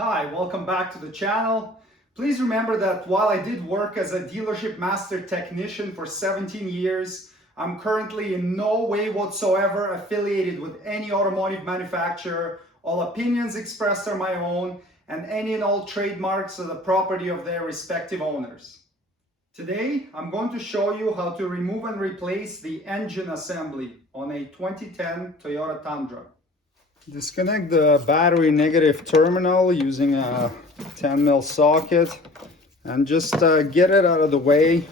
Hi, welcome back to the channel. Please remember that while I did work as a dealership master technician for 17 years, I'm currently in no way whatsoever affiliated with any automotive manufacturer. All opinions expressed are my own, and any and all trademarks are the property of their respective owners. Today, I'm going to show you how to remove and replace the engine assembly on a 2010 Toyota Tundra. Disconnect the battery negative terminal using a 10mm socket and just get it out of the way.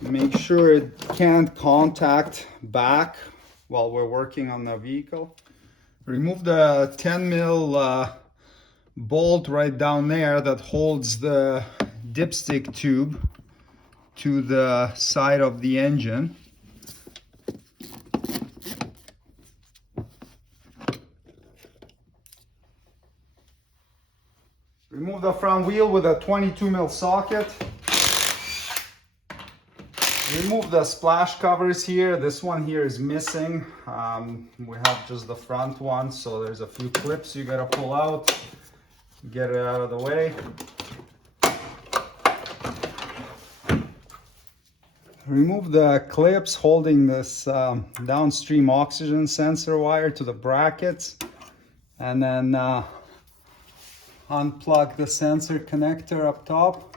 Make sure it can't contact back while we're working on the vehicle. Remove the 10mm bolt right down there that holds the dipstick tube to the side of the engine. Remove the front wheel with a 22mm socket. Remove the splash covers here. This one here is missing. We have just the front one, so there's a few clips you gotta pull out. Get it out of the way. Remove the clips holding this downstream oxygen sensor wire to the brackets, and then unplug the sensor connector up top.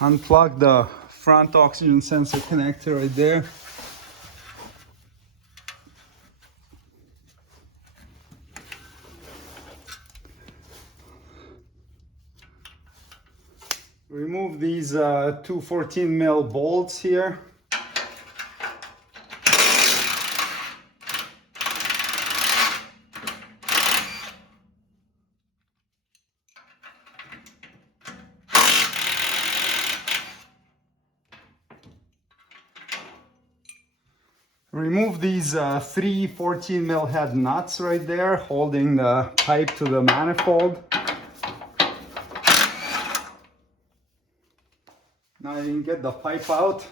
Unplug the front oxygen sensor connector right there. Remove these two 14mm bolts here. Remove these three 14mm head nuts right there, holding the pipe to the manifold. Now you can get the pipe out.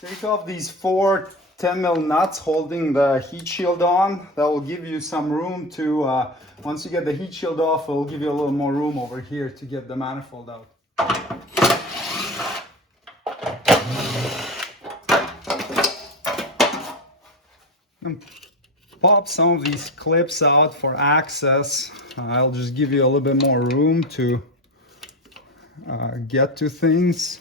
Take off these four 10mm nuts holding the heat shield on. That will give you some room to, once you get the heat shield off, it will give you a little more room over here to get the manifold out. And pop some of these clips out for access. I'll just give you a little bit more room to get to things.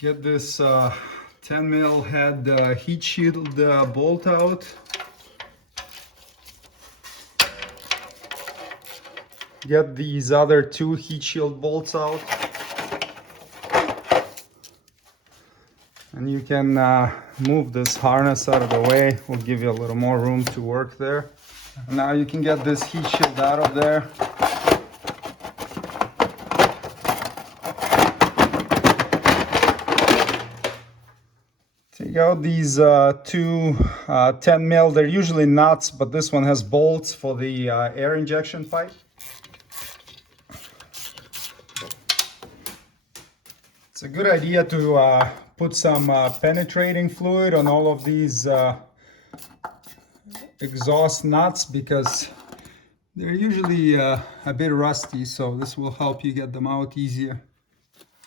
Get this 10mm head heat shield bolt out. Get these other two heat shield bolts out. And you can move this harness out of the way. We'll give you a little more room to work there. And now you can get this heat shield out of there. Take out these two 10mm. They're usually nuts, but this one has bolts for the air injection pipe. It's a good idea to put some penetrating fluid on all of these exhaust nuts because they're usually a bit rusty, so this will help you get them out easier.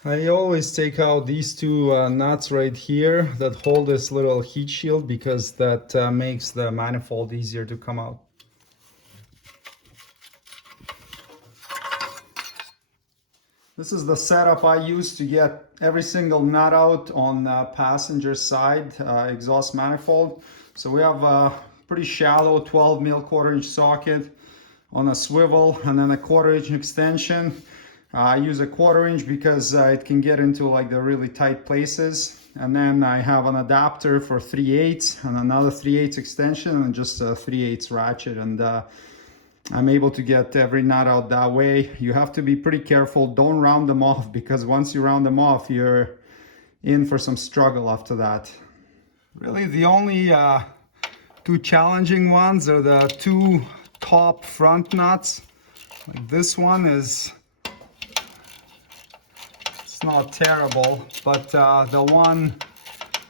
I always take out these two nuts right here that hold this little heat shield because that makes the manifold easier to come out. This is the setup I use to get every single nut out on the passenger side exhaust manifold. So we have a pretty shallow 12 mil 1/4 inch socket on a swivel and then a 1/4 inch extension. I use a 1/4 inch because it can get into like the really tight places. And then I have an adapter for 3/8 and another 3/8 extension and just a 3/8 ratchet. And I'm able to get every nut out that way. You have to be pretty careful. Don't round them off because once you round them off, you're in for some struggle after that. Really, the only two challenging ones are the two top front nuts. Like this one is, it's not terrible, but the one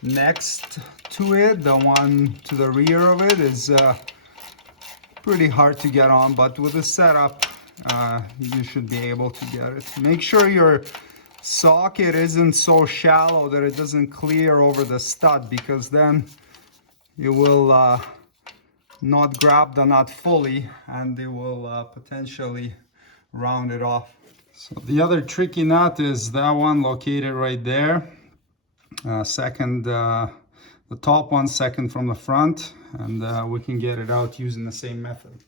next to it, the one to the rear of it is pretty hard to get on, but with the setup you should be able to get it. Make sure your socket isn't so shallow that it doesn't clear over the stud, because then you will not grab the nut fully and it will potentially round it off. So the other tricky nut is that one located right there. The top one second from the front, and we can get it out using the same method.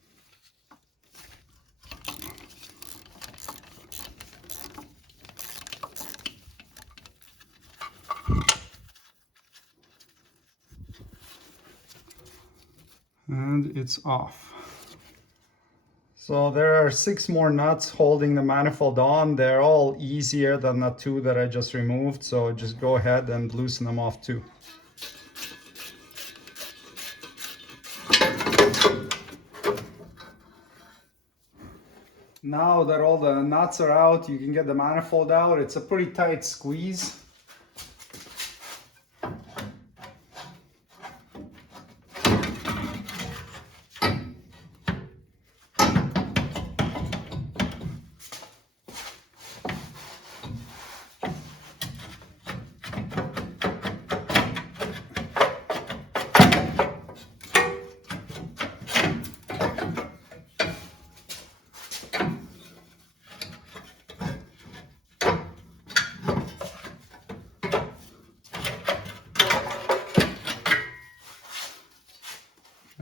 And it's off. So there are 6 more nuts holding the manifold on. They're all easier than the 2 that I just removed, so just go ahead and loosen them off too. Now that all the nuts are out, you can get the manifold out. It's a pretty tight squeeze.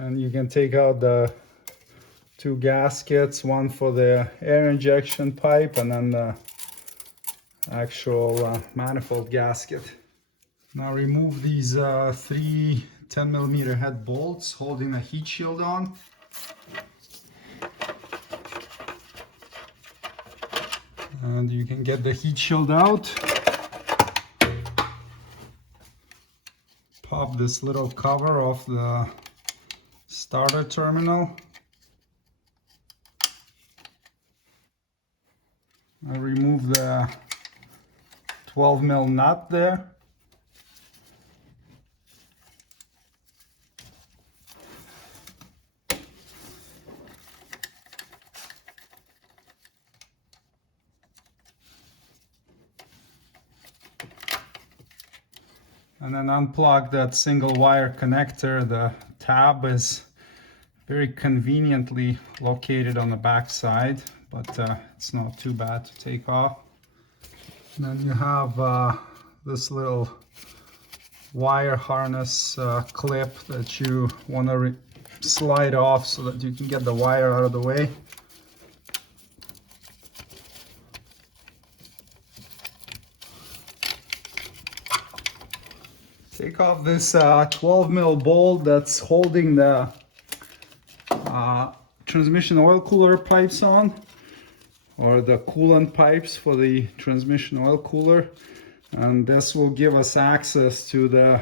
And you can take out the 2 gaskets, one for the air injection pipe and then the actual manifold gasket. Now remove these 3 10mm head bolts holding the heat shield on. And you can get the heat shield out. Pop this little cover off the starter terminal. I remove the 12mm nut there. And then unplug that single wire connector. The tab is very conveniently located on the back side, but it's not too bad to take off. And then you have this little wire harness clip that you want to slide off so that you can get the wire out of the way. Take off this 12mm bolt that's holding the transmission oil cooler pipes on, or the coolant pipes for the transmission oil cooler, and this will give us access to the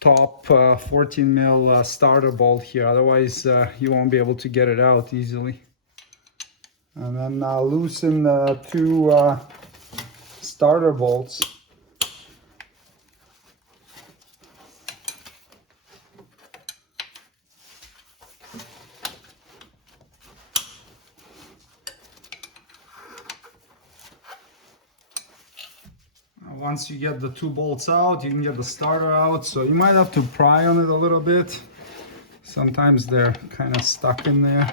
top 14mm starter bolt here, otherwise you won't be able to get it out easily. And then loosen the 2 starter bolts. once you get the 2 bolts out, you can get the starter out. So you might have to pry on it a little bit. Sometimes they're kind of stuck in there.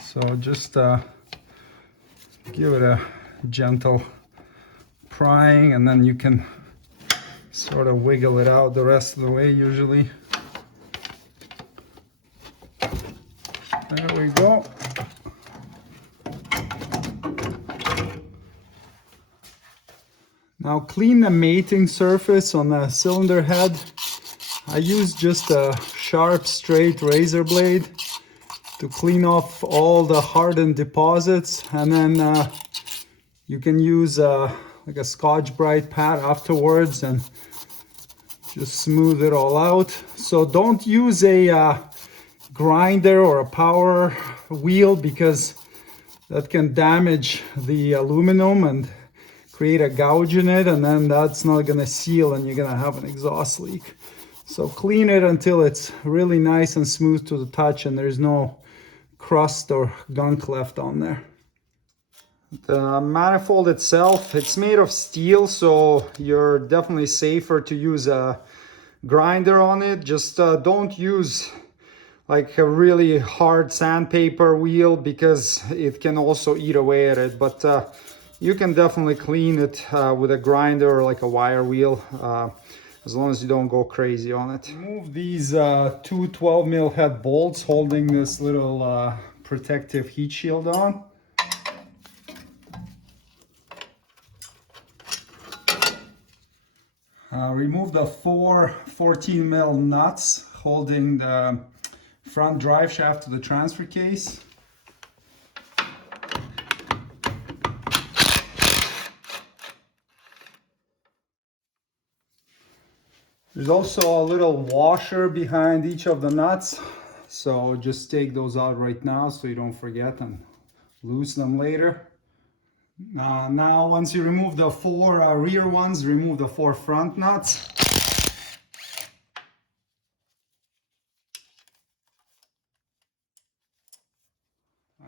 So just give it a gentle prying, and then you can sort of wiggle it out the rest of the way usually. There we go. Now clean the mating surface on the cylinder head. I use just a sharp, straight razor blade to clean off all the hardened deposits, and then you can use like a Scotch-Brite pad afterwards and just smooth it all out. So don't use a grinder or a power wheel, because that can damage the aluminum and create a gouge in it, and then that's not going to seal and you're going to have an exhaust leak. So clean it until it's really nice and smooth to the touch and there's no crust or gunk left on there. The manifold itself, it's made of steel, so you're definitely safer to use a grinder on it. Just don't use like a really hard sandpaper wheel, because it can also eat away at it. But you can definitely clean it with a grinder or like a wire wheel, as long as you don't go crazy on it. Remove these 2 12mm head bolts holding this little protective heat shield on. Remove the 4 14mm nuts holding the front drive shaft to the transfer case. There's also a little washer behind each of the nuts, so just take those out right now so you don't forget and lose them later. Now once you remove the 4 rear ones, remove the 4 front nuts.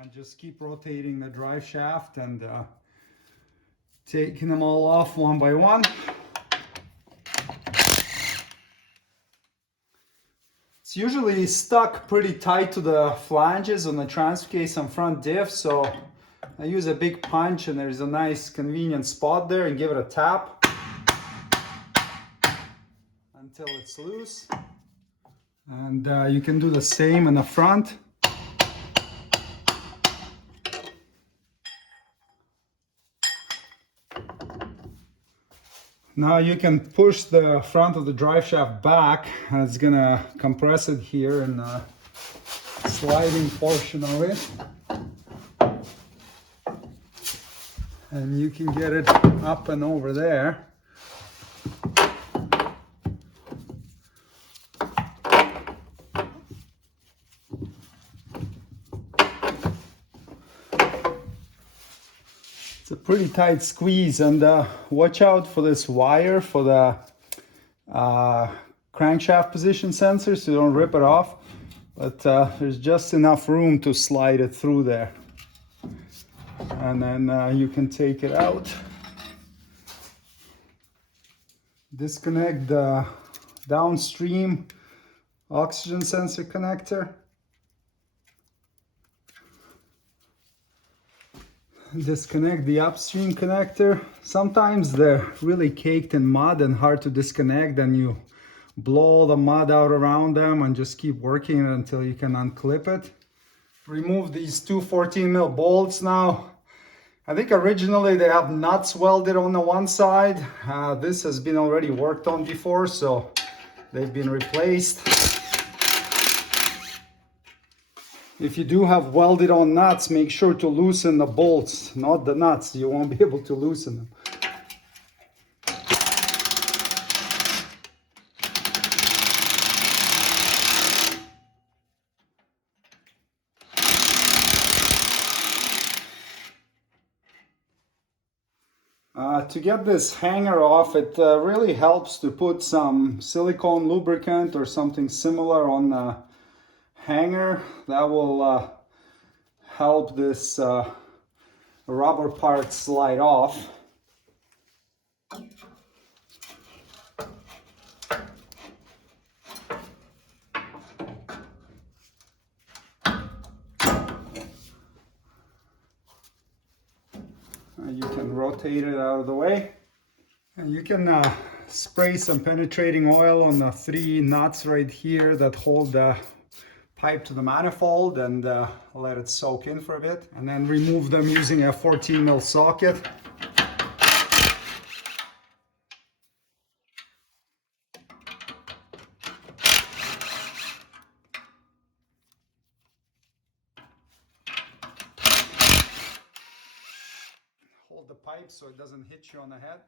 And just keep rotating the drive shaft and taking them all off one by one. It's usually stuck pretty tight to the flanges on the transfer case and front diff, so I use a big punch and there's a nice convenient spot there, and give it a tap until it's loose. And you can do the same in the front. Now you can push the front of the drive shaft back, and it's gonna compress it here in the sliding portion of it. And you can get it up and over there. It's a pretty tight squeeze, and watch out for this wire for the crankshaft position sensor so you don't rip it off. But there's just enough room to slide it through there. And then you can take it out. Disconnect the downstream oxygen sensor connector. Disconnect the upstream connector. Sometimes they're really caked in mud and hard to disconnect, and you blow the mud out around them and just keep working it until you can unclip it. Remove these 2 14mm bolts now. I think originally they have nuts welded on the one side. This has been already worked on before, so they've been replaced. If you do have welded on nuts, make sure to loosen the bolts, not the nuts. You won't be able to loosen them. To get this hanger off, it really helps to put some silicone lubricant or something similar on the hanger. That will help this rubber part slide off. rotate it out of the way. And you can spray some penetrating oil on the 3 nuts right here that hold the pipe to the manifold, and let it soak in for a bit, and then remove them using a 14 mil socket. Hold the pipe so it doesn't hit you on the head.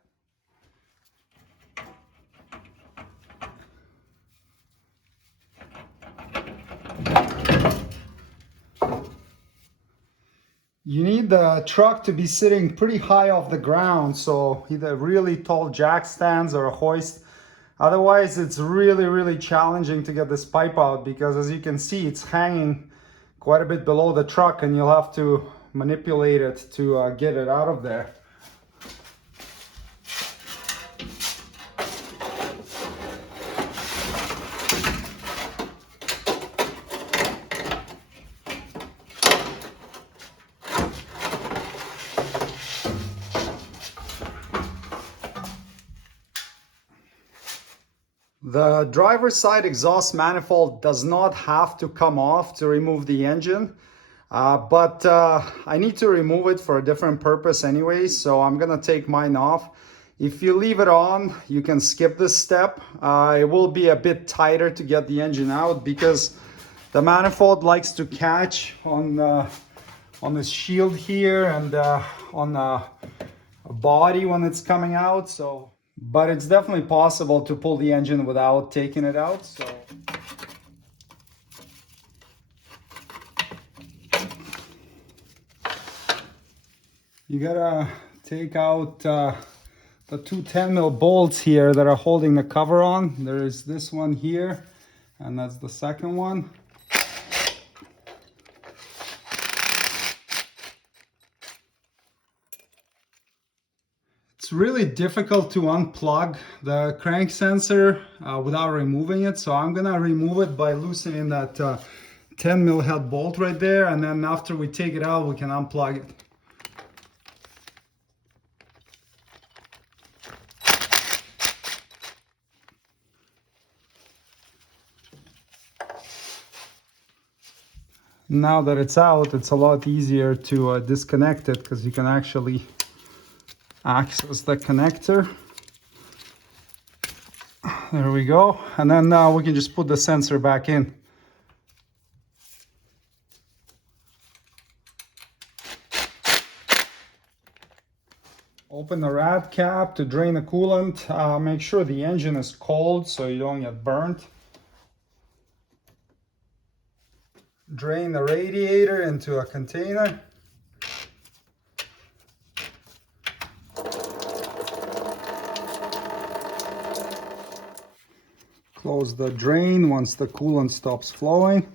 You need the truck to be sitting pretty high off the ground, so either really tall jack stands or a hoist. Otherwise, it's really challenging to get this pipe out, because as you can see, it's hanging quite a bit below the truck, and you'll have to manipulate it to get it out of there. The driver's side exhaust manifold does not have to come off to remove the engine, but I need to remove it for a different purpose anyway, so I'm gonna take mine off. If you leave it on, you can skip this step. It will be a bit tighter to get the engine out, because the manifold likes to catch on this shield here and on the body when it's coming out. So, but it's definitely possible to pull the engine without taking it out. So you gotta take out the 2 10 mil bolts here that are holding the cover on. There is this one here, and that's the second one. It's really difficult to unplug the crank sensor without removing it, so I'm gonna remove it by loosening that 10 mil head bolt right there, and then after we take it out, we can unplug it. Now that it's out, it's a lot easier to disconnect it, because you can actually access the connector. There we go. And then now we can just put the sensor back in. Open the rad cap to drain the coolant. Make sure the engine is cold so you don't get burnt. Drain the radiator into a container. Close the drain once the coolant stops flowing.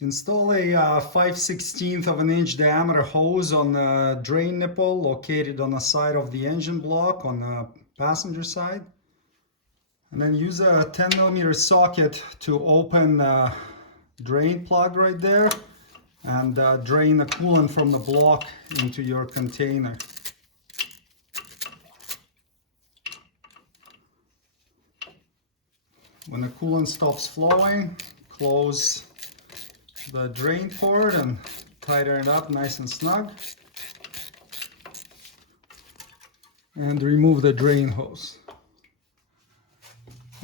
Install a 5/16 of an inch diameter hose on the drain nipple located on the side of the engine block on the passenger side. And then use a 10 millimeter socket to open the drain plug right there and drain the coolant from the block into your container. When the coolant stops flowing, close the drain port and tighten it up nice and snug. And remove the drain hose.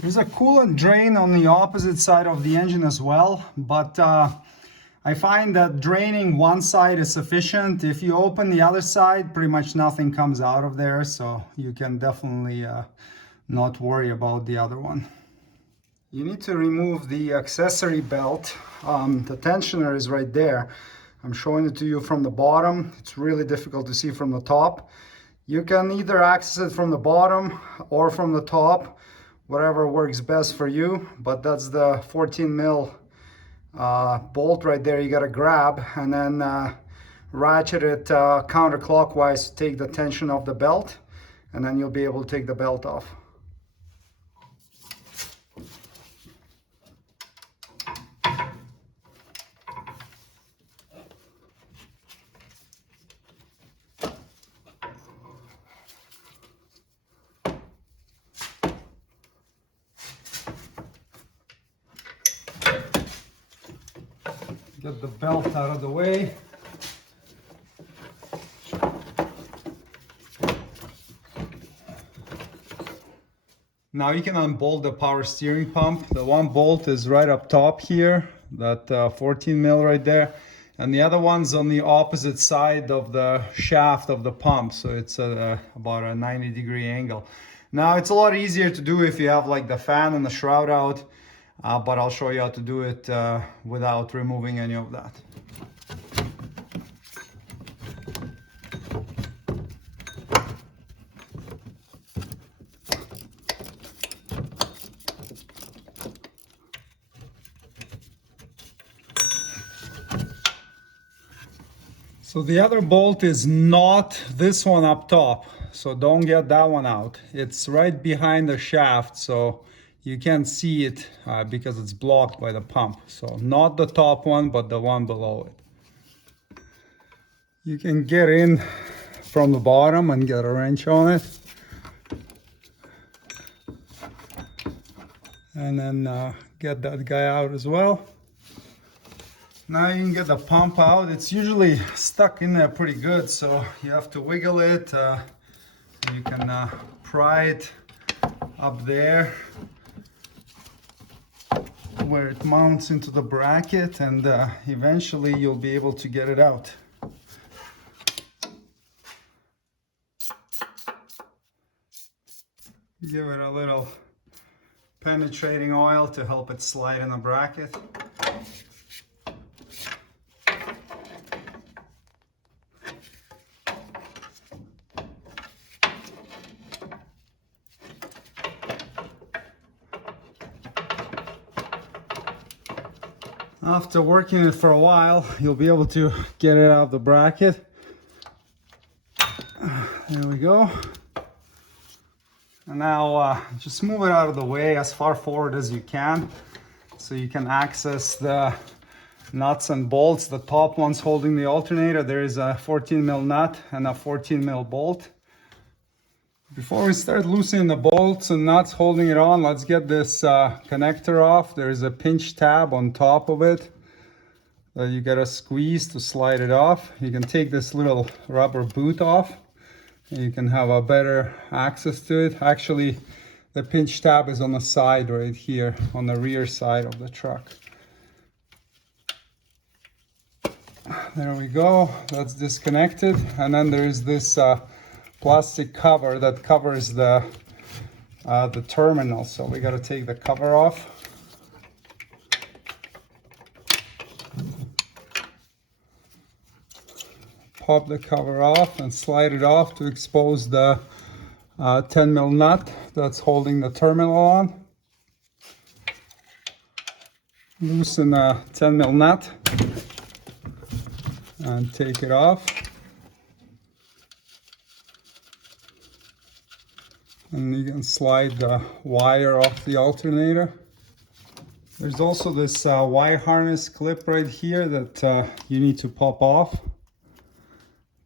There's a coolant drain on the opposite side of the engine as well, but I find that draining one side is sufficient. If you open the other side, pretty much nothing comes out of there, so you can definitely not worry about the other one. You need to remove the accessory belt. The tensioner is right there. I'm showing it to you from the bottom. It's really difficult to see from the top. You can either access it from the bottom or from the top, whatever works best for you, but that's the 14 mil bolt right there you gotta grab, and then ratchet it counterclockwise to take the tension off the belt, and then you'll be able to take the belt off. Get the belt out of the way. Now you can unbolt the power steering pump. The one bolt is right up top here, that 14 mil right there. And the other one's on the opposite side of the shaft of the pump. So it's about a 90-degree angle. Now it's a lot easier to do if you have like the fan and the shroud out, but I'll show you how to do it without removing any of that. So the other bolt is not this one up top, so don't get that one out. It's right behind the shaft, so you can't see it because it's blocked by the pump. So not the top one, but the one below it. You can get in from the bottom and get a wrench on it. And then get that guy out as well. Now you can get the pump out. It's usually stuck in there pretty good, so you have to wiggle it. You can pry it up there where it mounts into the bracket, and eventually you'll be able to get it out. Give it a little penetrating oil to help it slide in the bracket. After working it for a while, you'll be able to get it out of the bracket. There we go. And now just move it out of the way as far forward as you can, so you can access the nuts and bolts. The top one's holding the alternator. There is a 14 mil nut and a 14 mil bolt. Before we start loosening the bolts and nuts holding it on, let's get this connector off. There's a pinch tab on top of it that you gotta squeeze to slide it off. You can take this little rubber boot off and you can have a better access to it. Actually, the pinch tab is on the side right here, on the rear side of the truck. There we go, that's disconnected. And then there's this plastic cover that covers the terminal, so we got to take the cover off. Pop the cover off and slide it off to expose the 10 mil nut that's holding the terminal on. Loosen the 10 mil nut and take it off. And you can slide the wire off the alternator. There's also this wire harness clip right here that you need to pop off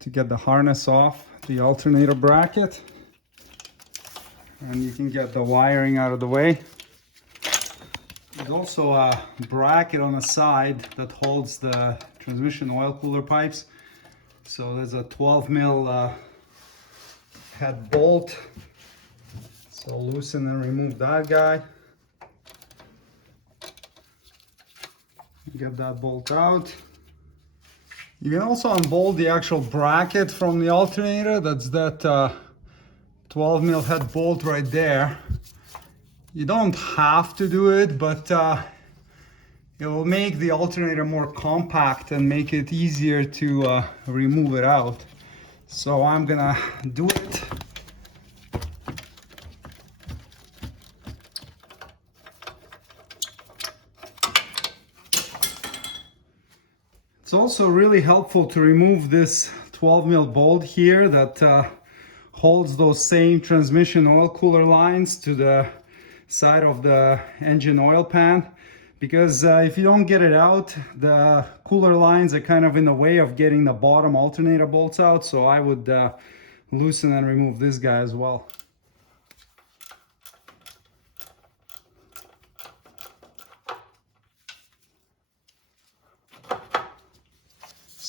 to get the harness off the alternator bracket. And you can get the wiring out of the way. There's also a bracket on the side that holds the transmission oil cooler pipes. So there's a 12 mil head bolt. So loosen and remove that guy. Get that bolt out. You can also unbolt the actual bracket from the alternator. That's that 12 mil head bolt right there. You don't have to do it, but it will make the alternator more compact and make it easier to remove it out. So I'm gonna do it. It's also really helpful to remove this 12 mil bolt here that holds those same transmission oil cooler lines to the side of the engine oil pan, because if you don't get it out, the cooler lines are kind of in the way of getting the bottom alternator bolts out. So I would loosen and remove this guy as well.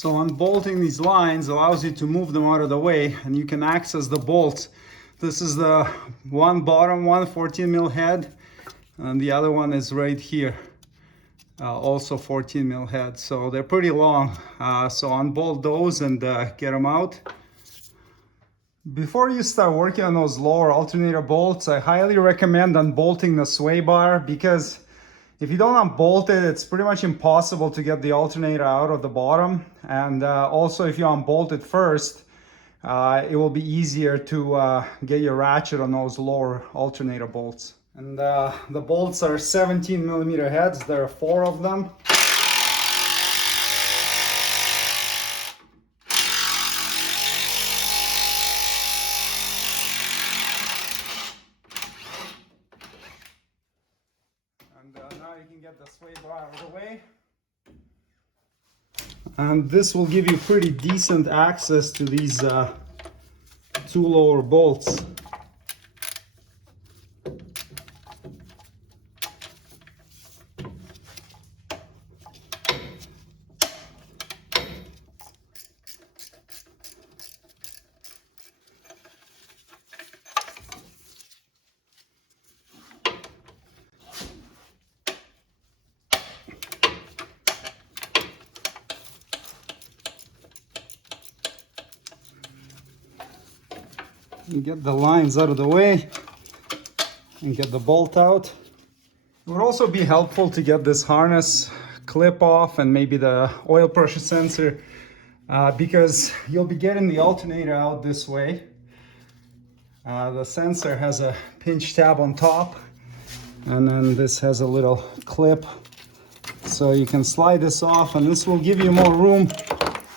So unbolting these lines allows you to move them out of the way, and you can access the bolts. This is the one bottom one, 14 mil head, and the other one is right here, also 14 mil head. So they're pretty long. So unbolt those and get them out. Before you start working on those lower alternator bolts, I highly recommend unbolting the sway bar, because if you don't unbolt it, it's pretty much impossible to get the alternator out of the bottom. And also, if you unbolt it first, it will be easier to get your ratchet on those lower alternator bolts. And the bolts are 17 millimeter heads. There are 4 of them. Now you can get the sway bar out of the way. And this will give you pretty decent access to these 2 lower bolts. And get the lines out of the way and get the bolt out. It would also be helpful to get this harness clip off and maybe the oil pressure sensor, because you'll be getting the alternator out this way. The sensor has a pinch tab on top, and then this has a little clip, so you can slide this off, and this will give you more room.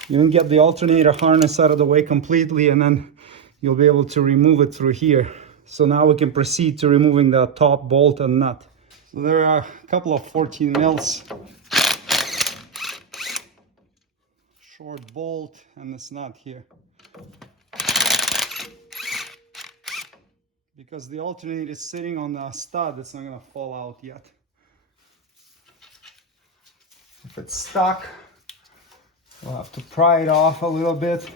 You can get the alternator harness out of the way completely, and then you'll be able to remove it through here. So now we can proceed to removing the top bolt and nut. So there are a couple of 14 mils. Short bolt and this nut here. Because the alternator is sitting on the stud, it's not gonna fall out yet. If it's stuck, we'll have to pry it off a little bit.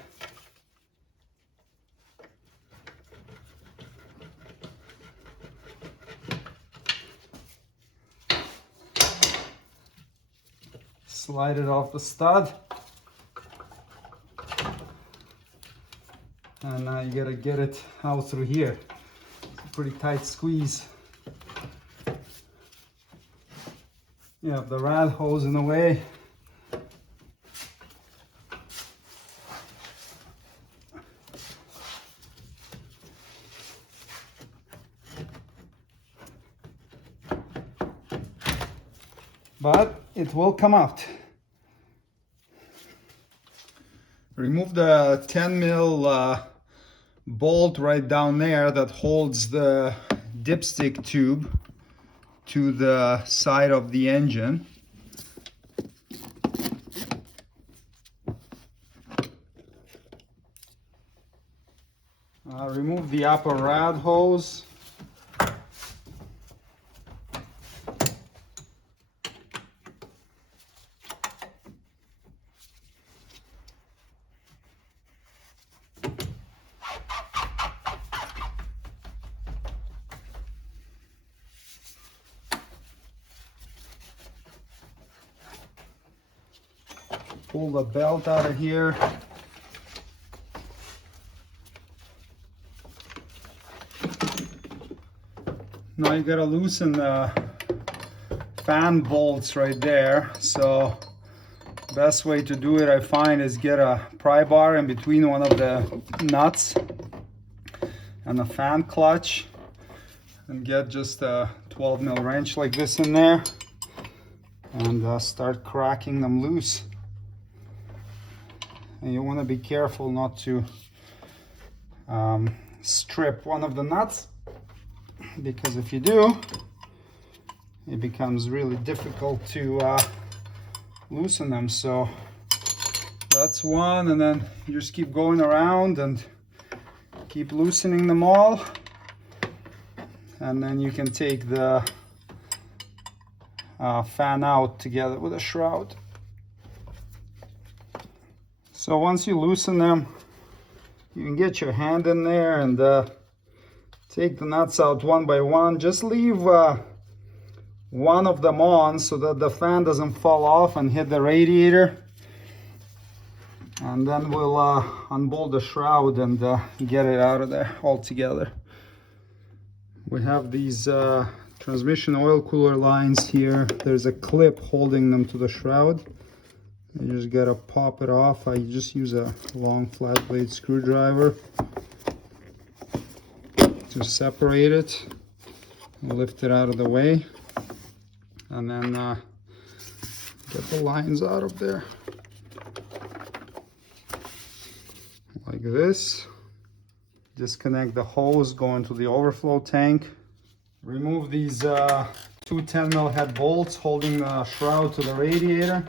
Slide it off the stud, and now you gotta get it out through here. It's a pretty tight squeeze. You have the rad hose in the way. But it will come out. Remove the 10 mil bolt right down there that holds the dipstick tube to the side of the engine. Remove the upper rad hose. Pull the belt out of here. Now you gotta loosen the fan bolts right there. So best way to do it, I find, is get a pry bar in between one of the nuts and the fan clutch, and get just a 12 mil wrench like this in there, and start cracking them loose. And you want to be careful not to strip one of the nuts, because if you do, it becomes really difficult to loosen them. So that's one, and then you just keep going around and keep loosening them all, and then you can take the fan out together with a shroud. So once you loosen them, you can get your hand in there and take the nuts out one by one. Just leave one of them on so that the fan doesn't fall off and hit the radiator. And then we'll unbolt the shroud and get it out of there altogether. We have these transmission oil cooler lines here. There's a clip holding them to the shroud. You just gotta pop it off. I just use a long flat blade screwdriver to separate it, lift it out of the way, and then get the lines out of there like this. Disconnect the hose going to the overflow tank. Remove these two 10mm head bolts holding the shroud to the radiator.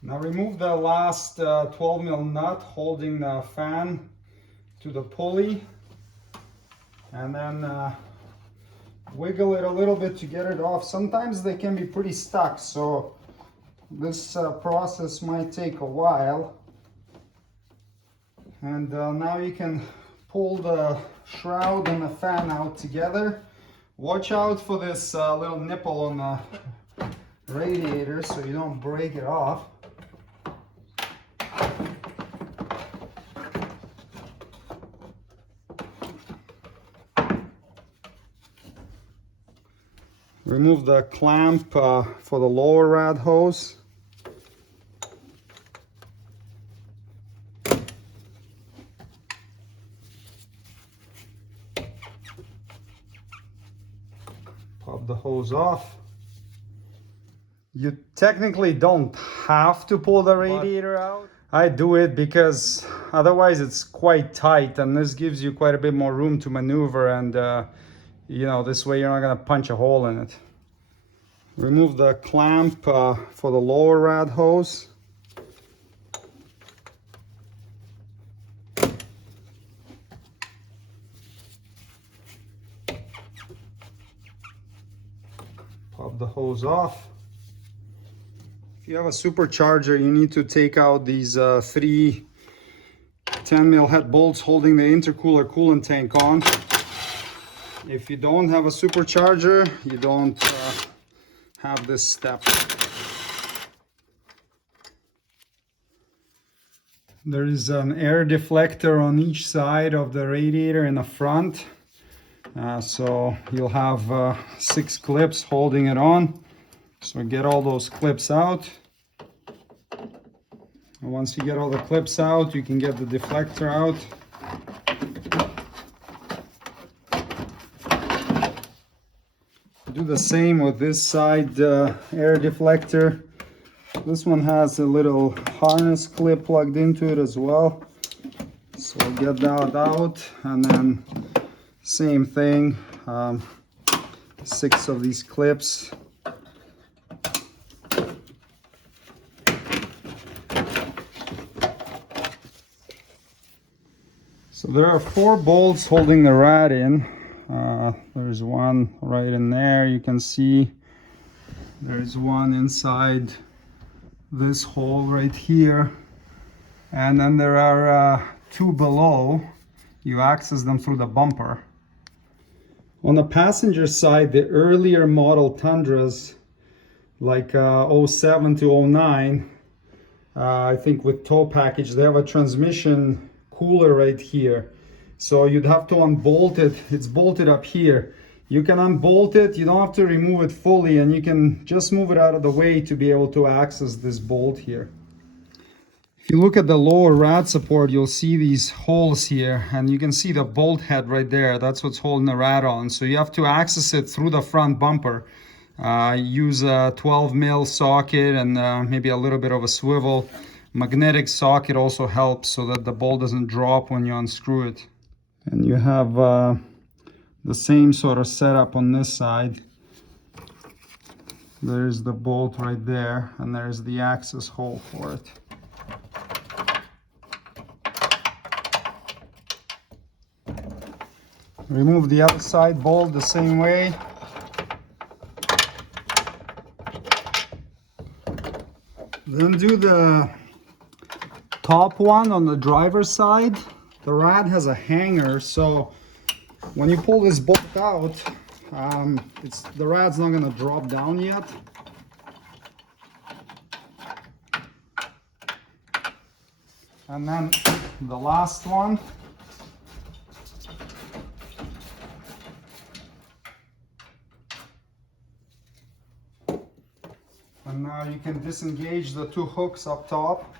Now remove the last 12mm nut holding the fan to the pulley, and then wiggle it a little bit to get it off. Sometimes they can be pretty stuck, so this process might take a while. And now you can pull the shroud and the fan out together. Watch out for this little nipple on the radiator so you don't break it off. Remove the clamp for the lower rad hose. Pop the hose off. You technically don't have to pull the radiator out. I do it because otherwise it's quite tight, and this gives you quite a bit more room to maneuver, and you know, this way you're not going to punch a hole in it. Remove the clamp for the lower rad hose. Pop the hose off. If you have a supercharger, you need to take out these three 10mm head bolts holding the intercooler coolant tank on. If you don't have a supercharger, you don't have this step. There is an air deflector on each side of the radiator in the front. So you'll have 6 clips holding it on. So get all those clips out. And once you get all the clips out, you can get the deflector out. Do the same with this side air deflector. This one has a little harness clip plugged into it as well. So get that out, and then same thing, 6 of these clips. So there are 4 bolts holding the rad in. There's one right in there. You can see there's one inside this hole right here, and then there are 2 below. You access them through the bumper. On the passenger side, the earlier model Tundras, like 07 to 09, I think with tow package, they have a transmission cooler right here. So you'd have to unbolt it. It's bolted up here. You can unbolt it, you don't have to remove it fully, and you can just move it out of the way to be able to access this bolt here. If you look at the lower rad support, you'll see these holes here, and you can see the bolt head right there. That's what's holding the rad on. So you have to access it through the front bumper. Use a 12mm socket and maybe a little bit of a swivel. Magnetic socket also helps so that the bolt doesn't drop when you unscrew it. And you have the same sort of setup on this side. There's the bolt right there, and there's the access hole for it. Remove the other side bolt the same way. Then do the top one on the driver's side. The rad has a hanger, so when you pull this bolt out, the rad's not gonna drop down yet. And then the last one. And now you can disengage the two hooks up top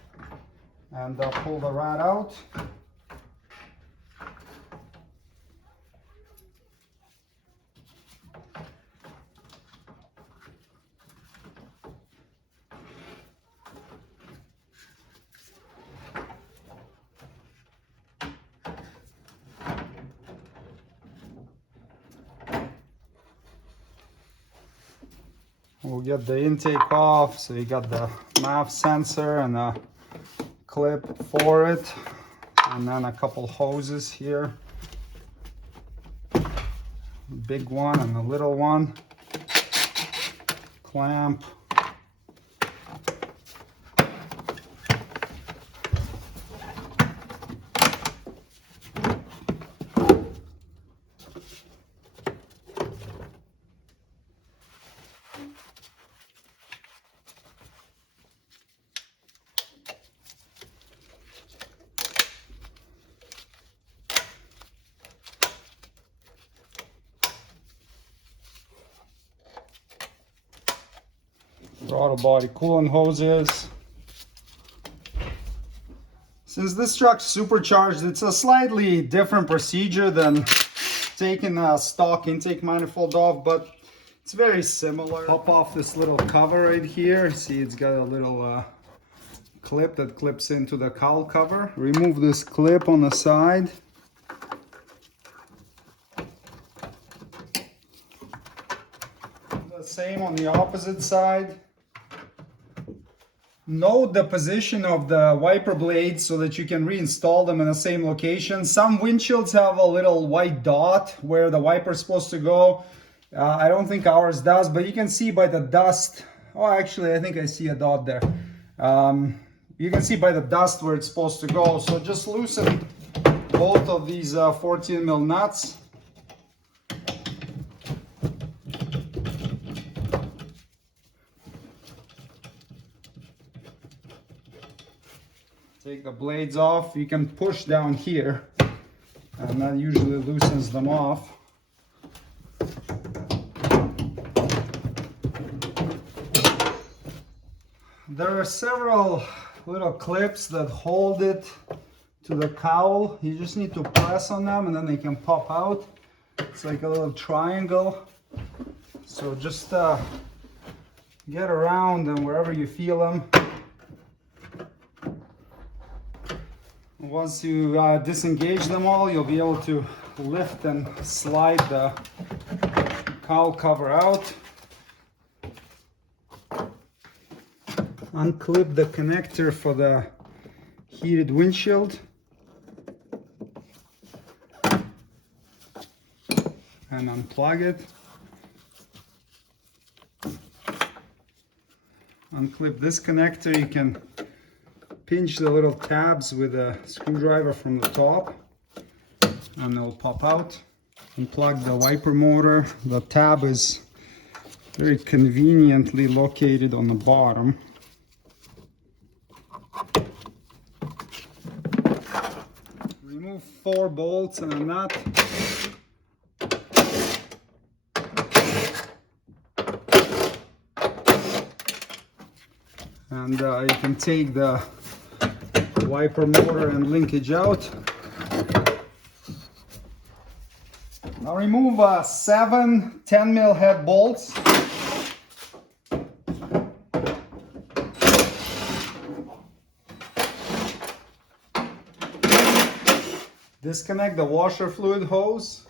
and pull the rad out. We'll get the intake off, so you got the MAF sensor and a clip for it, and then a couple hoses here, big one and a little one, clamp, throttle body coolant hoses. Since this truck's supercharged, it's a slightly different procedure than taking a stock intake manifold off, but it's very similar. Pop off this little cover right here. See, it's got a little clip that clips into the cowl cover. Remove this clip on the side. The same on the opposite side. Note the position of the wiper blades so that you can reinstall them in the same location. Some windshields have a little white dot where the wiper is supposed to go. I don't think ours does, but you can see by the dust. Oh, actually, I think I see a dot there. You can see by the dust where it's supposed to go. So just loosen both of these 14 mil nuts. Take the blades off. You can push down here, and that usually loosens them off. There are several little clips that hold it to the cowl. You just need to press on them and then they can pop out. It's like a little triangle. So just get around and wherever you feel them. Once you disengage them all, you'll be able to lift and slide the cowl cover out. Unclip the connector for the heated windshield. And unplug it. Unclip this connector. You can pinch the little tabs with a screwdriver from the top and they'll pop out. Unplug the wiper motor. The tab is very conveniently located on the bottom. Remove 4 bolts and a nut. And you can take the wiper motor and linkage out. Now remove 7 10 mil head bolts. Disconnect the washer fluid hose.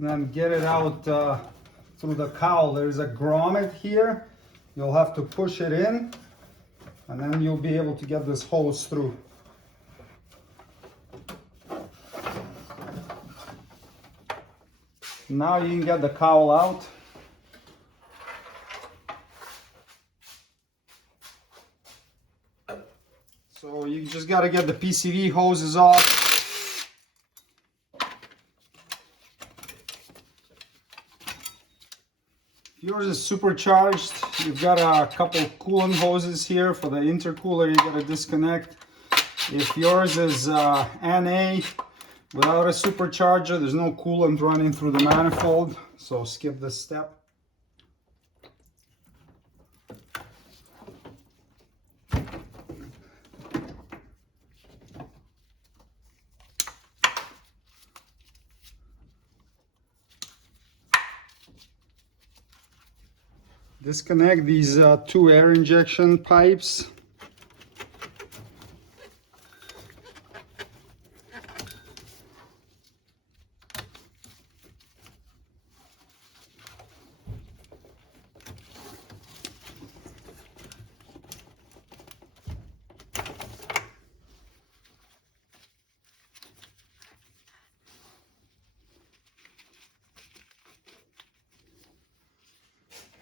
And then get it out through the cowl. There's a grommet here. You'll have to push it in and then you'll be able to get this hose through. Now you can get the cowl out. So you just got to get the PCV hoses off. If yours is supercharged, you've got a couple coolant hoses here for the intercooler you got to disconnect. If yours is NA without a supercharger, there's no coolant running through the manifold, so skip this step. Disconnect these two air injection pipes.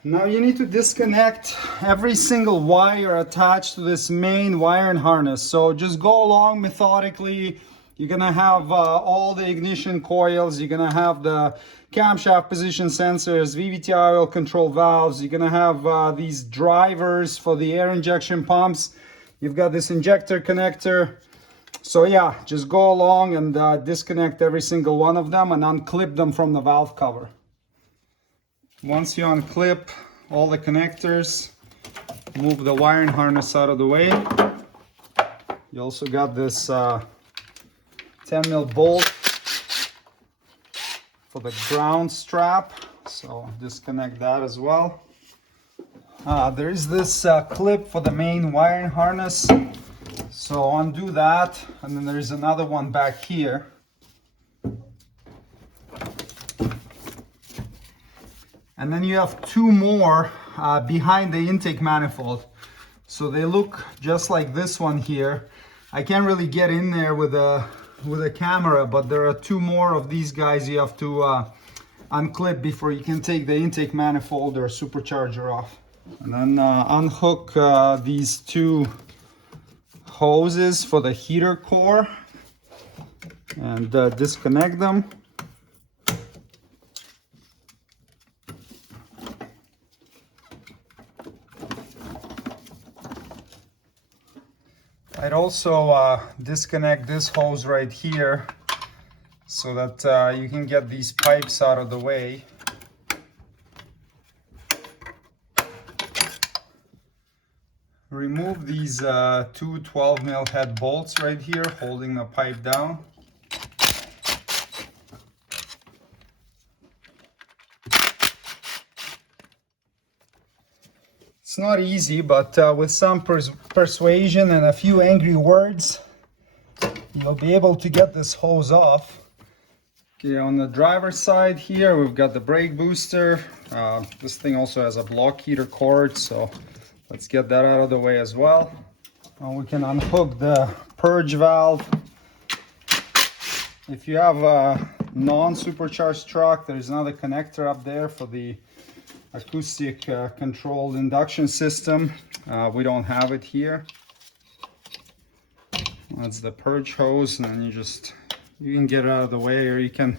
Now you need to disconnect every single wire attached to this main wiring harness. So just go along methodically. You're gonna have all the ignition coils. You're gonna have the camshaft position sensors, VVTi oil control valves. You're gonna have these drivers for the air injection pumps. You've got this injector connector. So yeah, just go along and disconnect every single one of them and unclip them from the valve cover. Once you unclip all the connectors, move the wiring harness out of the way. You also got this 10mm bolt for the ground strap, so disconnect that as well. There is this clip for the main wiring harness, so undo that, and then there's another one back here. And then you have two more behind the intake manifold. So they look just like this one here. I can't really get in there with a camera, but there are two more of these guys you have to unclip before you can take the intake manifold or supercharger off. And then unhook these two hoses for the heater core and disconnect them. I'd also disconnect this hose right here so that you can get these pipes out of the way. Remove these two 12mm head bolts right here holding the pipe down. It's not easy, but with some persuasion and a few angry words, you'll be able to get this hose off. Okay, on the driver's side here, we've got the brake booster. This thing also has a block heater cord, so let's get that out of the way as well. We can unhook the purge valve. If you have a non-supercharged truck, there's another connector up there for the acoustic controlled induction system. We don't have it here. That's the purge hose, and then you can get it out of the way, or you can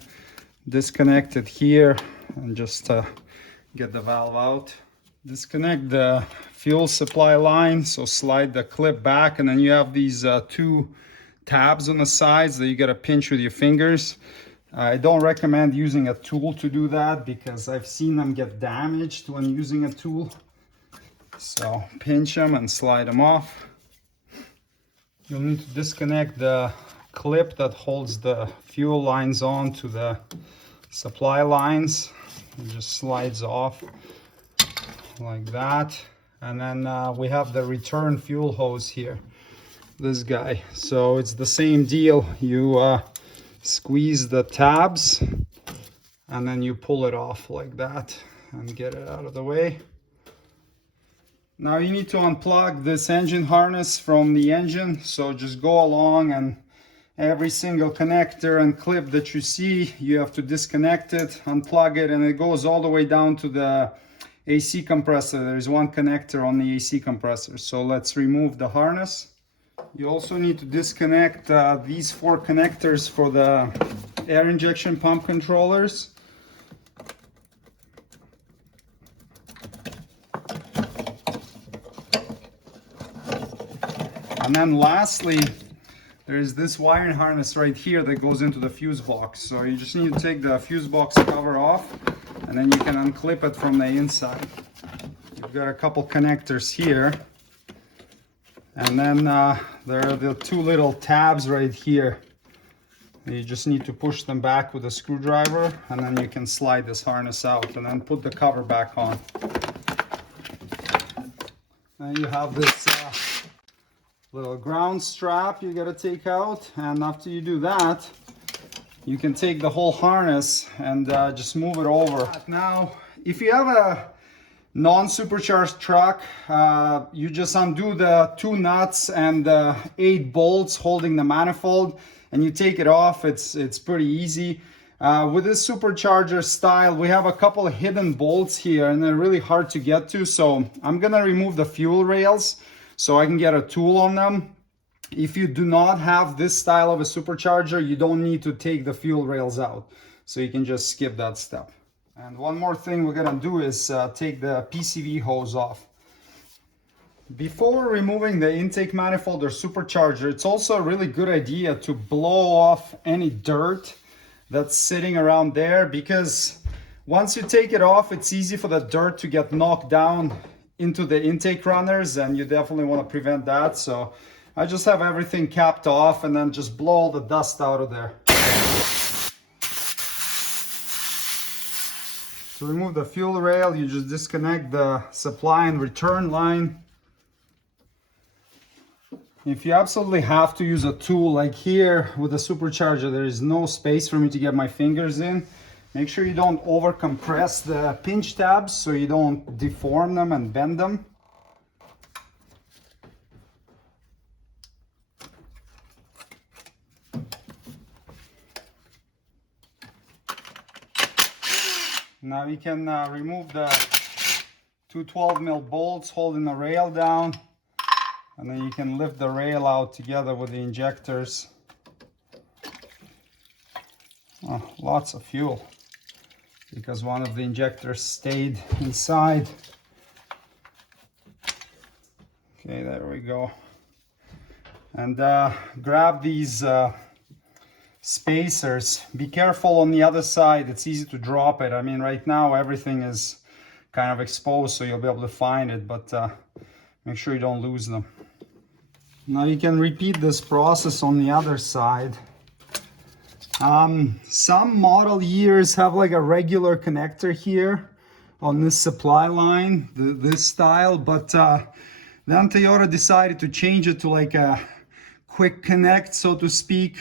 disconnect it here and just get the valve out. Disconnect the fuel supply line, so slide the clip back, and then you have these two tabs on the sides that you got to pinch with your fingers. I don't recommend using a tool to do that because I've seen them get damaged when using a tool. So pinch them and slide them off. You'll need to disconnect the clip that holds the fuel lines on to the supply lines. It just slides off like that. And then we have the return fuel hose here, this guy. So it's the same deal. You squeeze the tabs and then you pull it off like that and get it out of the way. Now you need to unplug this engine harness from the engine, so just go along Every single connector and clip that you see, you have to disconnect it, unplug it, and it goes all the way down to the AC compressor. There's one connector on the AC compressor. So let's remove the harness. You also need to disconnect these 4 connectors for the air injection pump controllers. And then lastly, there's this wiring harness right here that goes into the fuse box. So you just need to take the fuse box cover off, and then you can unclip it from the inside. You've got a couple connectors here, and then there are the 2 little tabs right here. You just need to push them back with a screwdriver, and then you can slide this harness out and then put the cover back on. And you have this little ground strap you gotta take out, and after you do that, you can take the whole harness and just move it over. Now, if you have a non-supercharged truck, you just undo the 2 nuts and the 8 bolts holding the manifold, and you take it off. It's pretty easy. With this supercharger style, we have a couple of hidden bolts here, and they're really hard to get to. So I'm gonna remove the fuel rails so I can get a tool on them. If you do not have this style of a supercharger, you don't need to take the fuel rails out. So you can just skip that step. And one more thing we're gonna do is take the PCV hose off. Before removing the intake manifold or supercharger, it's also a really good idea to blow off any dirt that's sitting around there, because once you take it off, it's easy for the dirt to get knocked down into the intake runners, and you definitely want to prevent that. So I just have everything capped off and then just blow all the dust out of there. To remove the fuel rail, you just disconnect the supply and return line. If you absolutely have to use a tool, like here with the supercharger, there is no space for me to get my fingers in. Make sure you don't over compress the pinch tabs so you don't deform them and bend them. Now you can remove the 2 12mm bolts holding the rail down, and then you can lift the rail out together with the injectors. Oh, lots of fuel, because one of the injectors stayed inside. Okay, there we go. And grab these spacers. Be careful on the other side, it's easy to drop it. I mean, right now everything is kind of exposed, so you'll be able to find it, but make sure you don't lose them. Now you can repeat this process on the other side. Some model years have like a regular connector here on this supply line, this style, but then Toyota decided to change it to like a quick connect, so to speak,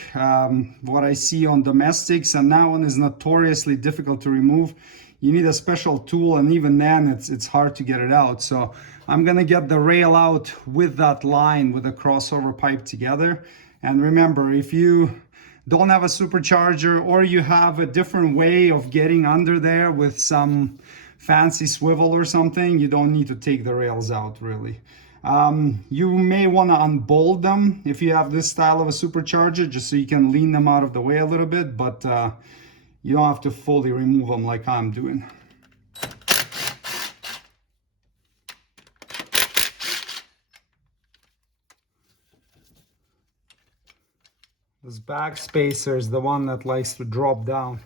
what I see on domestics, and that one is notoriously difficult to remove. You need a special tool, and even then it's hard to get it out. So I'm gonna get the rail out with that line with a crossover pipe together. And remember, if you don't have a supercharger, or you have a different way of getting under there with some fancy swivel or something, you don't need to take the rails out really. You may want to unbolt them if you have this style of a supercharger, just so you can lean them out of the way a little bit, but you don't have to fully remove them like I'm doing. This back spacer is the one that likes to drop down.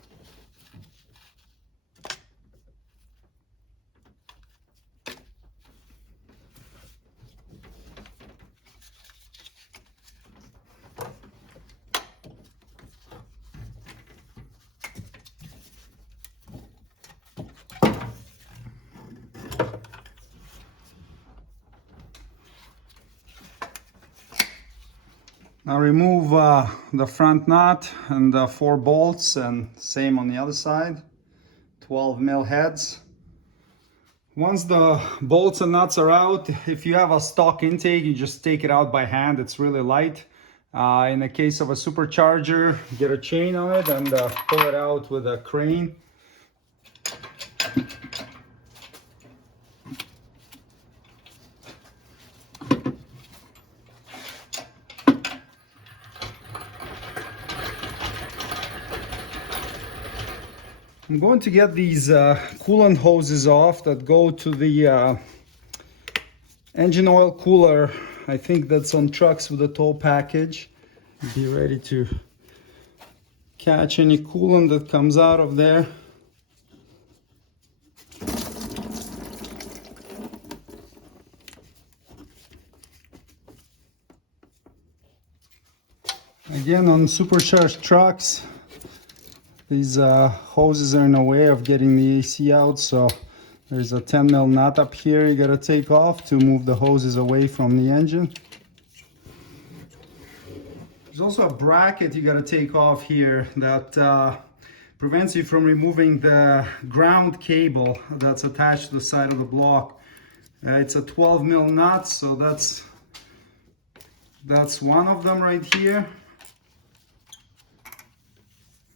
Now remove the front nut and the 4 bolts, and same on the other side, 12mm heads. Once the bolts and nuts are out, if you have a stock intake, you just take it out by hand. It's really light. In the case of a supercharger, get a chain on it and pull it out with a crane. I'm going to get these coolant hoses off that go to the engine oil cooler. I think that's on trucks with a tow package. Be ready to catch any coolant that comes out of there. Again, on supercharged trucks, these hoses are in a way of getting the AC out, so there's a 10 mil nut up here you gotta take off to move the hoses away from the engine. There's also a bracket you gotta take off here that prevents you from removing the ground cable that's attached to the side of the block. It's a 12 mil nut, so that's one of them right here.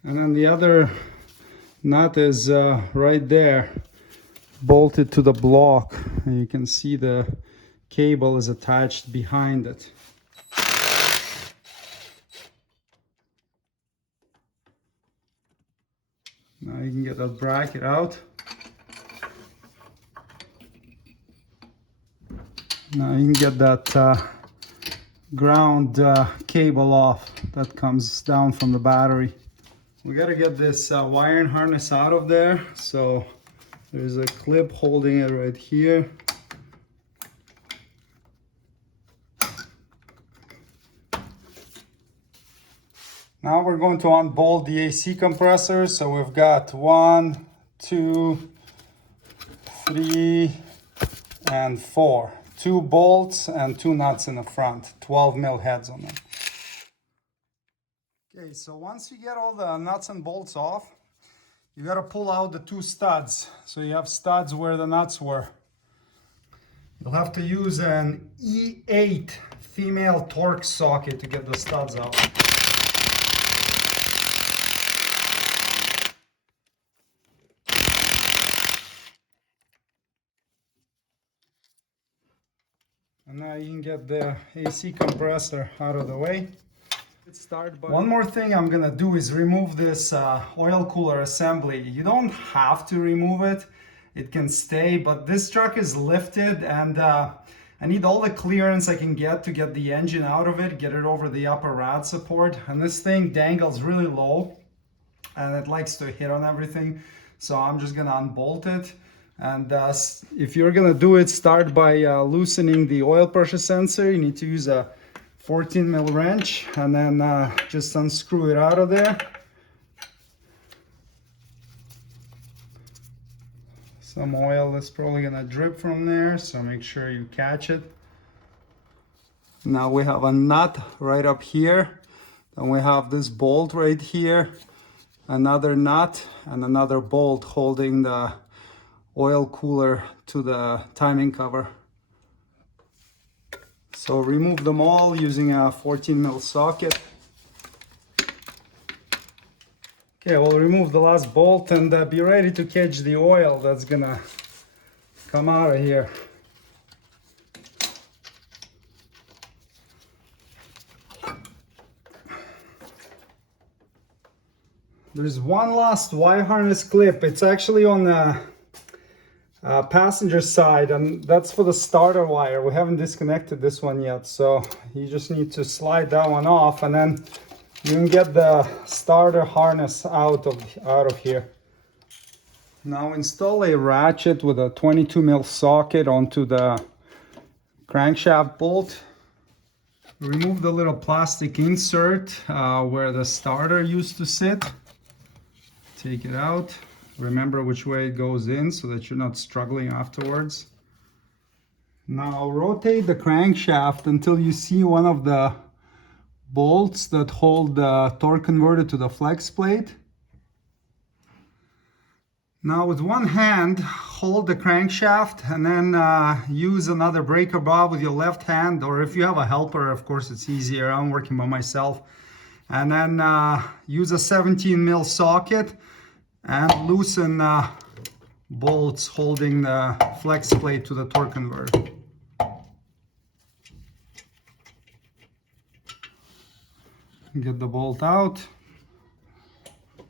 And then the other nut is right there, bolted to the block, and you can see the cable is attached behind it. Now you can get that bracket out. Now you can get that ground cable off that comes down from the battery. We got to get this wiring harness out of there, so there's a clip holding it right here. Now we're going to unbolt the AC compressor. So we've got 1, 2, 3, and 4. 2 bolts and 2 nuts in the front, 12 mil heads on them. Okay, so once you get all the nuts and bolts off, you got to pull out the 2 studs. So you have studs where the nuts were. You'll have to use an E8 female torque socket to get the studs out. And now you can get the AC compressor out of the way. One more thing I'm gonna do is remove this oil cooler assembly. You don't have to remove it, it can stay, but this truck is lifted and I need all the clearance I can get to get the engine out of it, get it over the upper rad support. And this thing dangles really low and it likes to hit on everything. So I'm just gonna unbolt it. And if you're gonna do it, start by loosening the oil pressure sensor. You need to use a 14 mil wrench and then just unscrew it out of there. Some oil is probably gonna drip from there, so make sure you catch it. Now we have a nut right up here. Then we have this bolt right here, another nut and another bolt holding the oil cooler to the timing cover. So remove them all using a 14 mil socket. Okay, we'll remove the last bolt and be ready to catch the oil that's gonna come out of here. There's one last wire harness clip. It's actually on the passenger side, and that's for the starter wire. We haven't disconnected this one yet, so you just need to slide that one off and then you can get the starter harness out of here. Now install a ratchet with a 22 mil socket onto the crankshaft bolt. Remove the little plastic insert where the starter used to sit. Take it out. Remember which way it goes in so that you're not struggling afterwards. Now rotate the crankshaft until you see one of the bolts that hold the torque converter to the flex plate. Now with one hand, hold the crankshaft and then use another breaker bar with your left hand, or if you have a helper, of course it's easier. I'm working by myself. And then use a 17 mil socket and loosen bolts holding the flex plate to the torque converter. Get the bolt out.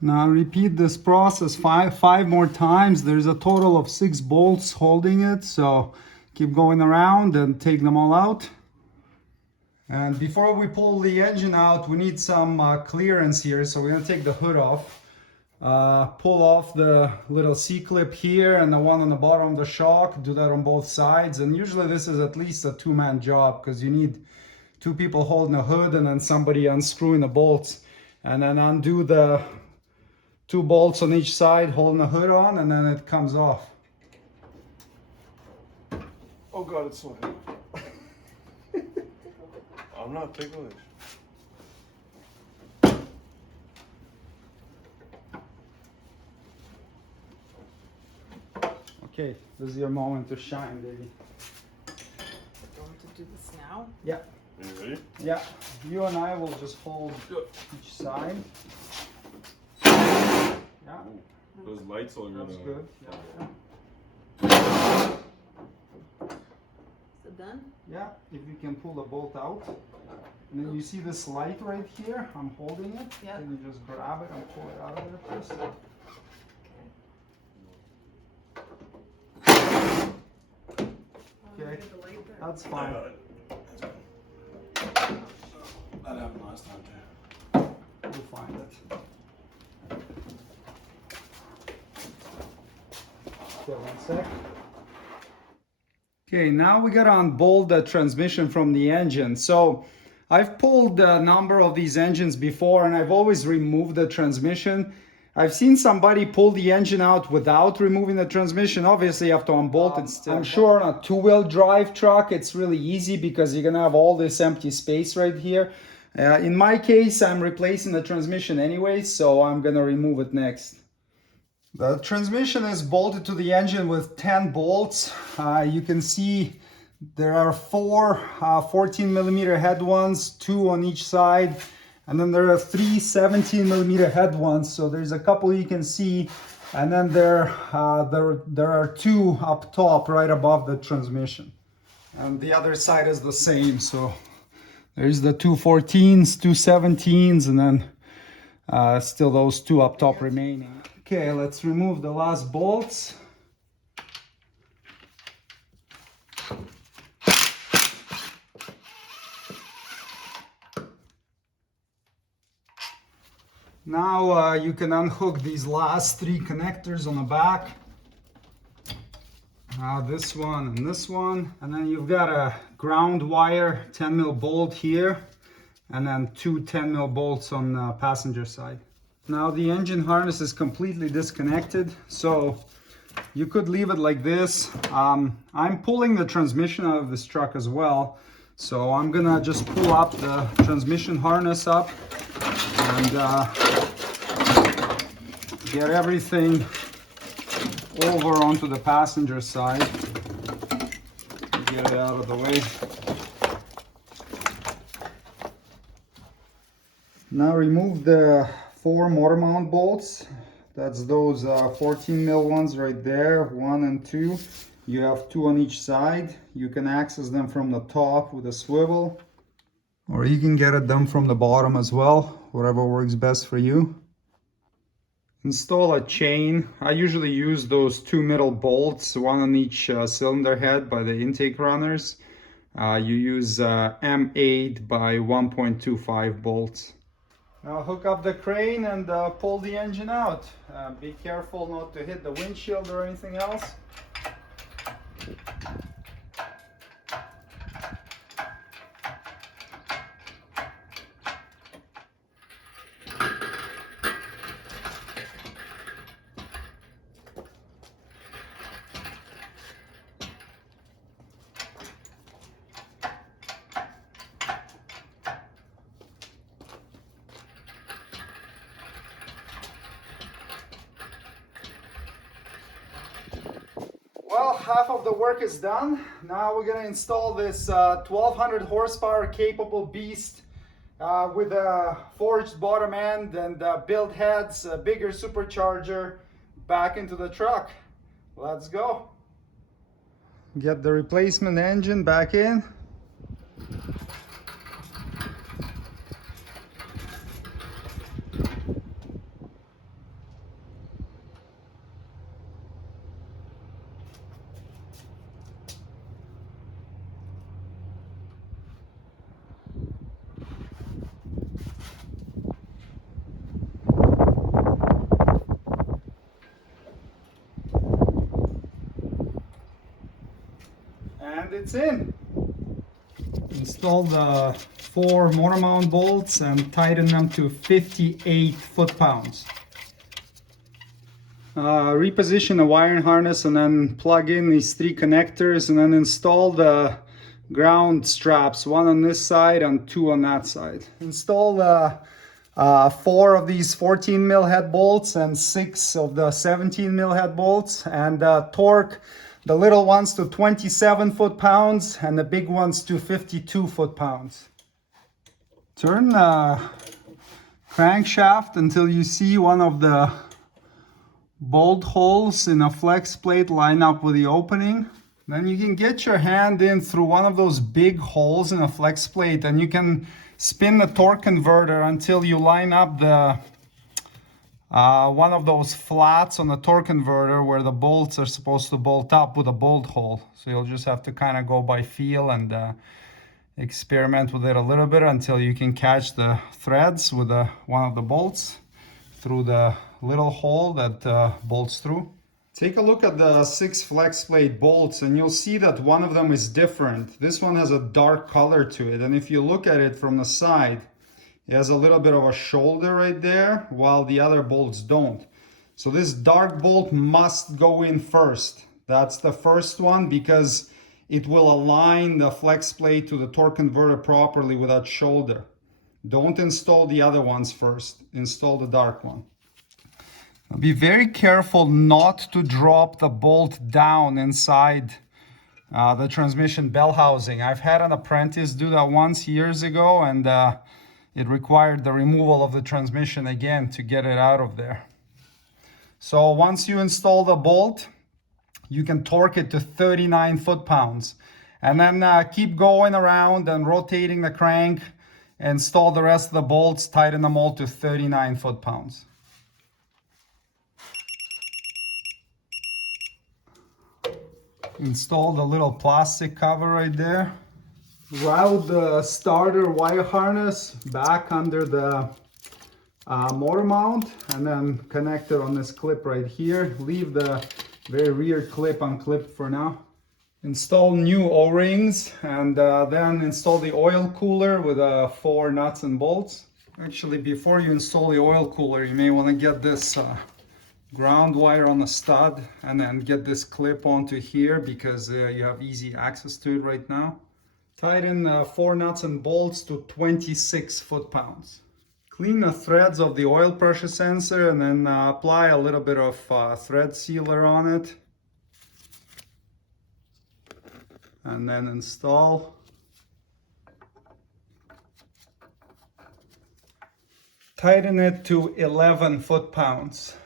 Now repeat this process five more times. There's a total of 6 bolts holding it, so keep going around and take them all out. And before we pull the engine out, we need some clearance here, so we're gonna take the hood off. Pull off the little C-clip here and the one on the bottom of the shock. Do that on both sides, and usually this is at least a 2-man job because you need 2 people holding the hood and then somebody unscrewing the bolts, and then undo the 2 bolts on each side holding the hood on, and then it comes off. Oh God, it's so heavy. I'm not ticklish. Okay, this is your moment to shine, baby. Going to do this now? Yeah. Are you ready? Yeah. You and I will just hold each side. Yeah. Those lights on your That's good. Yeah. Is it done? Yeah, if you can pull the bolt out. And then you see this light right here? I'm holding it. Yeah. Then you just grab it and pull it out of there first. Okay, that's fine. That happened last time too. We'll find it. Okay, 1 sec. Okay, now we gotta unbolt the transmission from the engine. So I've pulled a number of these engines before and I've always removed the transmission. I've seen somebody pull the engine out without removing the transmission. Obviously you have to unbolt it still. I'm sure on a 2-wheel drive truck it's really easy because you're gonna have all this empty space right here. In my case, I'm replacing the transmission anyway, so I'm gonna remove it next. The transmission is bolted to the engine with 10 bolts. You can see there are 4 14mm head ones, 2 on each side, and then there are 3 17mm head ones. So there's a couple you can see, and then there are 2 up top right above the transmission. And the other side is the same. So there's the 2 14s, 2 17s, and then still those 2 up top remaining. Okay, let's remove the last bolts. Now you can unhook these last 3 connectors on the back. This one and this one. And then you've got a ground wire 10mm bolt here, and then 2 10mm bolts on the passenger side. Now the engine harness is completely disconnected, so you could leave it like this. I'm pulling the transmission out of this truck as well, so I'm gonna just pull up the transmission harness up and get everything over onto the passenger side. Get it out of the way. Now remove the 4 motor mount bolts. That's those 14mm ones right there, 1 and 2. You have 2 on each side. You can access them from the top with a swivel, or you can get it done from the bottom as well, whatever works best for you. Install a chain. I usually use those 2 middle bolts, 1 on each cylinder head by the intake runners. You use M8 by 1.25 bolts. Now hook up the crane and pull the engine out. Be careful not to hit the windshield or anything else. Well, half of the work is done. Now we're gonna install this 1200 horsepower capable beast with a forged bottom end and built heads, a bigger supercharger back into the truck. Let's go. Get the replacement engine back in. And it's in. Install the 4 motor mount bolts and tighten them to 58 foot-pounds. Reposition the wiring harness and then plug in these 3 connectors and then install the ground straps, 1 on this side and 2 on that side. Install the 4 of these 14 mil head bolts and 6 of the 17 mil head bolts, and torque the little ones to 27 foot-pounds and the big ones to 52 foot-pounds. Turn the crankshaft until you see one of the bolt holes in a flex plate line up with the opening. Then you can get your hand in through one of those big holes in a flex plate and you can spin the torque converter until you line up the one of those flats on the torque converter where the bolts are supposed to bolt up with a bolt hole. So you'll just have to kind of go by feel and experiment with it a little bit until you can catch the threads with one of the bolts through the little hole that bolts through. Take a look at the 6 flex plate bolts and you'll see that one of them is different. This one has a dark color to it, and if you look at it from the side, it has a little bit of a shoulder right there, while the other bolts don't. So this dark bolt must go in first. That's the first one because it will align the flex plate to the torque converter properly with that shoulder. Don't install the other ones first. Install the dark one. Now be very careful not to drop the bolt down inside the transmission bell housing. I've had an apprentice do that once years ago, and it required the removal of the transmission again to get it out of there. So once you install the bolt, you can torque it to 39 foot-pounds. And then keep going around and rotating the crank, install the rest of the bolts, tighten them all to 39 foot-pounds. Install the little plastic cover right there. Route the starter wire harness back under the motor mount and then connect it on this clip right here. Leave the very rear clip unclipped for now. Install new O-rings and then install the oil cooler with 4 nuts and bolts. Actually, before you install the oil cooler, you may want to get this ground wire on the stud and then get this clip onto here because you have easy access to it right now. Tighten 4 nuts and bolts to 26 foot-pounds. Clean the threads of the oil pressure sensor and then apply a little bit of thread sealer on it. And then install. Tighten it to 11 foot-pounds.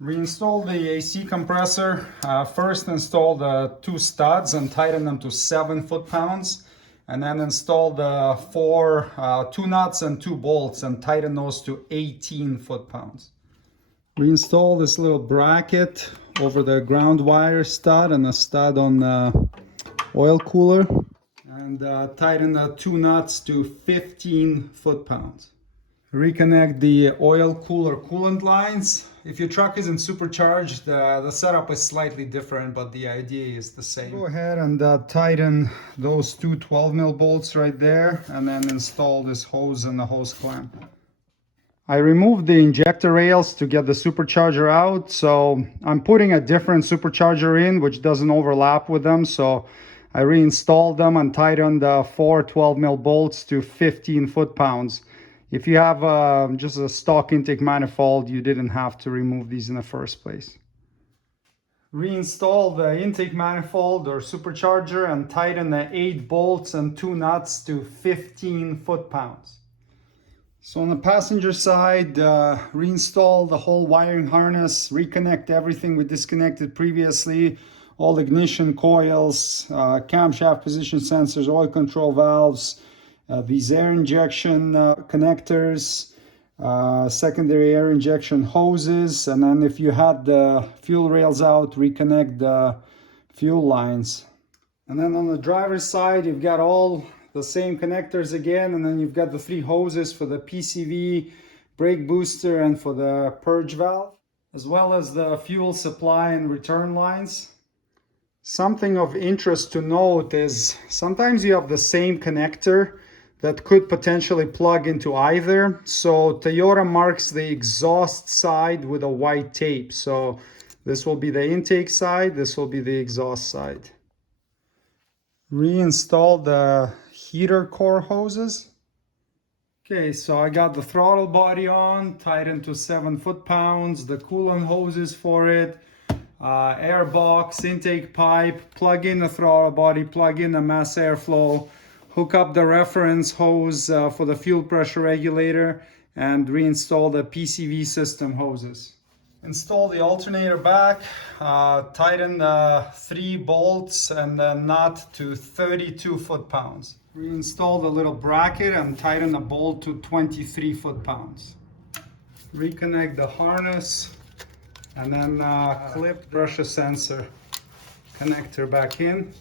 Reinstall the AC compressor. First install the 2 studs and tighten them to 7 foot-pounds. And then install the 2 nuts and 2 bolts and tighten those to 18 foot-pounds. Reinstall this little bracket over the ground wire stud and the stud on the oil cooler. And tighten the 2 nuts to 15 foot-pounds. Reconnect the oil cooler coolant lines. If your truck isn't supercharged, the setup is slightly different, but the idea is the same. Go ahead and tighten those 2 12 mil bolts right there, and then install this hose and the hose clamp. I removed the injector rails to get the supercharger out, so I'm putting a different supercharger in, which doesn't overlap with them, so I reinstalled them and tightened the 4 12 mil bolts to 15 foot-pounds. If you have just a stock intake manifold, you didn't have to remove these in the first place. Reinstall the intake manifold or supercharger and tighten the 8 bolts and 2 nuts to 15 foot-pounds. So on the passenger side, reinstall the whole wiring harness, reconnect everything we disconnected previously, all ignition coils, camshaft position sensors, oil control valves, these air injection connectors, secondary air injection hoses, and then if you had the fuel rails out, reconnect the fuel lines. And then on the driver's side, you've got all the same connectors again, and then you've got the 3 hoses for the PCV, brake booster, and for the purge valve, as well as the fuel supply and return lines. Something of interest to note is sometimes you have the same connector that could potentially plug into either. So Toyota marks the exhaust side with a white tape. So this will be the intake side, this will be the exhaust side. Reinstall the heater core hoses. Okay, so I got the throttle body on, tightened to 7 foot-pounds, the coolant hoses for it, air box, intake pipe, plug in the throttle body, plug in the mass airflow, hook up the reference hose for the fuel pressure regulator, and reinstall the PCV system hoses. Install the alternator back, tighten the 3 bolts and the nut to 32 foot-pounds. Reinstall the little bracket and tighten the bolt to 23 foot-pounds. Reconnect the harness and then clip pressure sensor connector back in.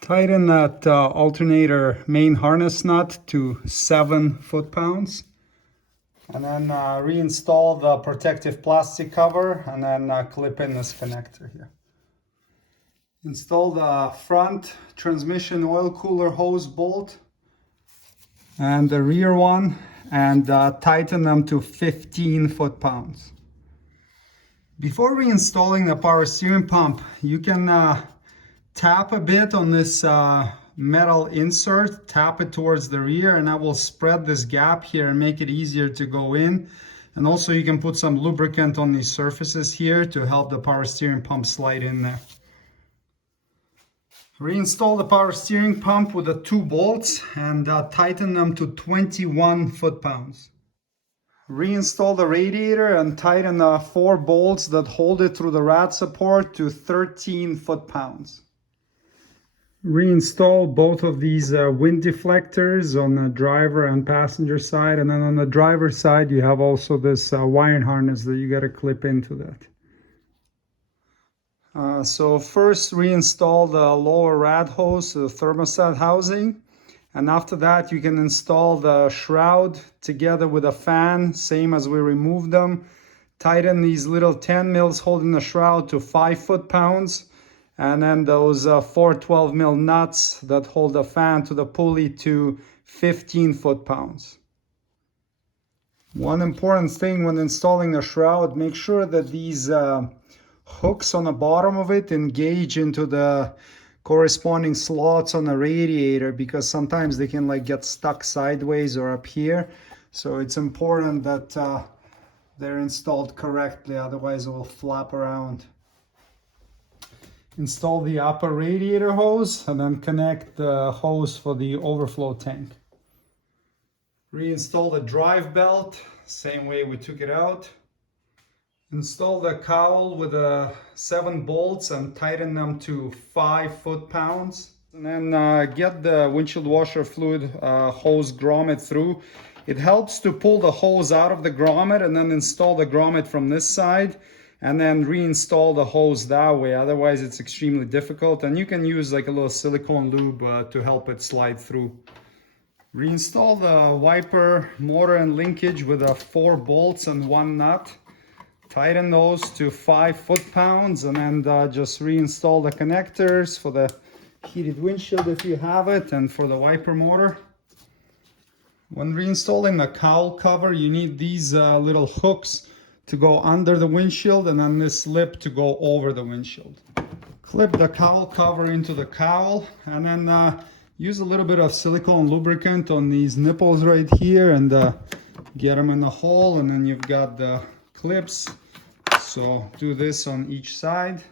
Tighten that alternator main harness nut to 7 foot-pounds. And then reinstall the protective plastic cover and then clip in this connector here. Install the front transmission oil cooler hose bolt and the rear one, and tighten them to 15 foot-pounds. Before reinstalling the power steering pump, you can tap a bit on this metal insert, tap it towards the rear, and that will spread this gap here and make it easier to go in. And also you can put some lubricant on these surfaces here to help the power steering pump slide in there. Reinstall the power steering pump with the 2 bolts and tighten them to 21 foot-pounds. Reinstall the radiator and tighten the 4 bolts that hold it through the rad support to 13 foot-pounds. Reinstall both of these wind deflectors on the driver and passenger side, and then on the driver's side you have also this wiring harness that you got to clip into that. So first reinstall the lower rad hose to the thermostat housing, and after that you can install the shroud together with a fan, same as we removed them. Tighten these little 10 mils holding the shroud to 5 foot-pounds. And then those 4 12 mil nuts that hold the fan to the pulley to 15 foot-pounds. One important thing when installing the shroud, make sure that these hooks on the bottom of it engage into the corresponding slots on the radiator, because sometimes they can like get stuck sideways or up here. So it's important that they're installed correctly, otherwise it will flap around. Install the upper radiator hose and then connect the hose for the overflow tank. Reinstall the drive belt, same way we took it out. Install the cowl with 7 bolts and tighten them to 5 foot-pounds. And then get the windshield washer fluid hose grommet through. It helps to pull the hose out of the grommet and then install the grommet from this side, and then reinstall the hose that way. Otherwise it's extremely difficult, and you can use like a little silicone lube to help it slide through. Reinstall the wiper motor and linkage with 4 bolts and 1 nut. Tighten those to 5 foot-pounds, and then just reinstall the connectors for the heated windshield if you have it, and for the wiper motor. When reinstalling the cowl cover, you need these little hooks to go under the windshield, and then this lip to go over the windshield. Clip the cowl cover into the cowl, and then use a little bit of silicone lubricant on these nipples right here, and get them in the hole, and then you've got the clips. So do this on each side.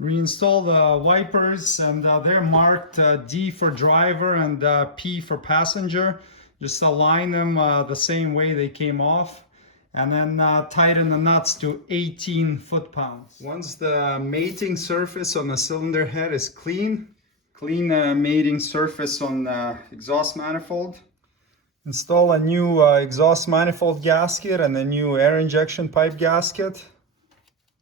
Reinstall the wipers, and they're marked D for driver and P for passenger. Just align them the same way they came off, and then tighten the nuts to 18 foot-pounds. Once the mating surface on the cylinder head is clean the mating surface on the exhaust manifold. Install a new exhaust manifold gasket and a new air injection pipe gasket.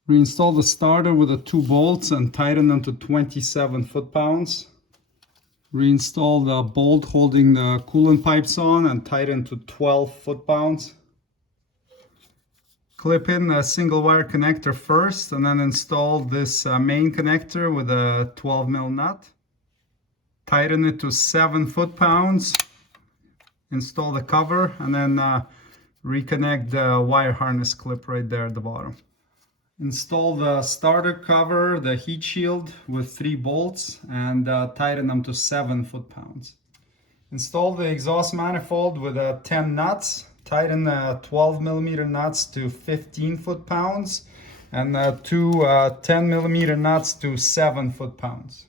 Reinstall the starter with the 2 bolts and tighten them to 27 foot-pounds. Reinstall the bolt holding the coolant pipes on and tighten to 12 foot-pounds. Clip in the single wire connector first, and then install this main connector with a 12mm nut. Tighten it to 7 foot-pounds. Install the cover, and then reconnect the wire harness clip right there at the bottom. Install the starter cover, the heat shield with 3 bolts, and tighten them to 7 foot-pounds. Install the exhaust manifold with 10 nuts. Tighten the 12mm nuts to 15 foot-pounds, and 2 10mm nuts to 7 foot-pounds.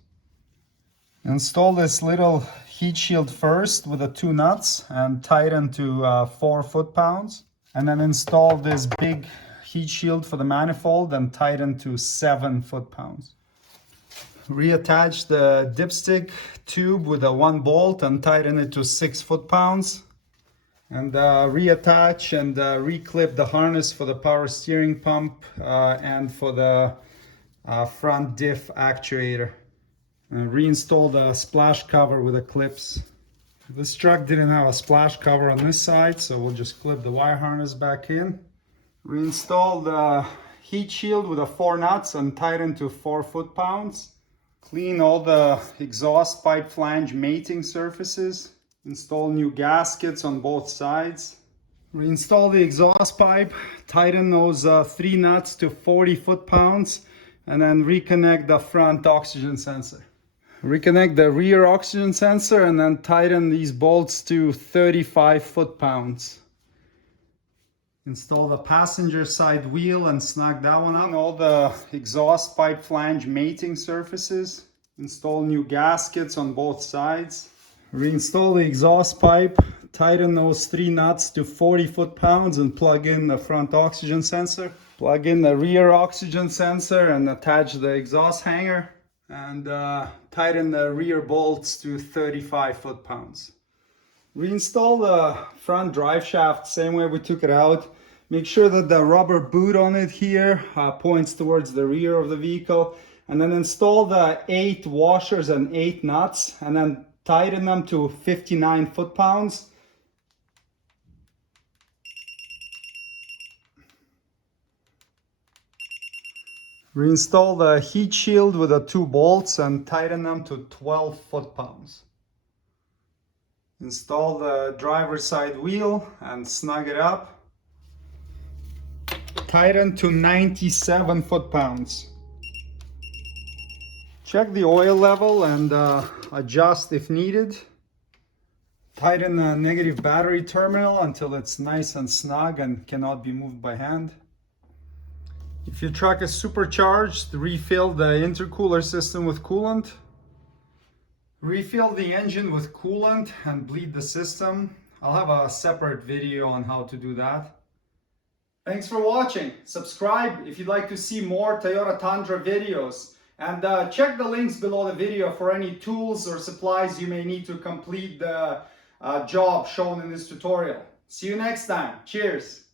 Install this little heat shield first with the 2 nuts and tighten to 4 foot-pounds. And then install this big heat shield for the manifold and tighten to 7 foot-pounds. Reattach the dipstick tube with a 1 bolt and tighten it to 6 foot-pounds. And reattach and reclip the harness for the power steering pump and for the front diff actuator. Reinstall the splash cover with the clips. This truck didn't have a splash cover on this side, so we'll just clip the wire harness back in. Reinstall the heat shield with the 4 nuts and tighten to 4 foot-pounds. Clean all the exhaust pipe flange mating surfaces. Install new gaskets on both sides. Reinstall the exhaust pipe. Tighten those 3 nuts to 40 foot-pounds, and then reconnect the front oxygen sensor. Reconnect the rear oxygen sensor and then tighten these bolts to 35 foot-pounds. Install the passenger side wheel and snug that one up. All the exhaust pipe flange mating surfaces. Install new gaskets on both sides. Reinstall the exhaust pipe. Tighten those 3 nuts to 40 foot-pounds and plug in the front oxygen sensor. Plug in the rear oxygen sensor and attach the exhaust hanger. And tighten the rear bolts to 35 foot-pounds. Reinstall the front drive shaft same way we took it out. Make sure that the rubber boot on it here points towards the rear of the vehicle. And then install the 8 washers and 8 nuts, and then tighten them to 59 foot-pounds. Reinstall the heat shield with the 2 bolts and tighten them to 12 foot-pounds. Install the driver's side wheel and snug it up. Tighten to 97 foot-pounds. Check the oil level and adjust if needed. Tighten the negative battery terminal until it's nice and snug and cannot be moved by hand. If your truck is supercharged, refill the intercooler system with coolant. Refill the engine with coolant and bleed the system. I'll have a separate video on how to do that. Thanks for watching. Subscribe if you'd like to see more Toyota Tundra videos. And check the links below the video for any tools or supplies you may need to complete the job shown in this tutorial. See you next time. Cheers.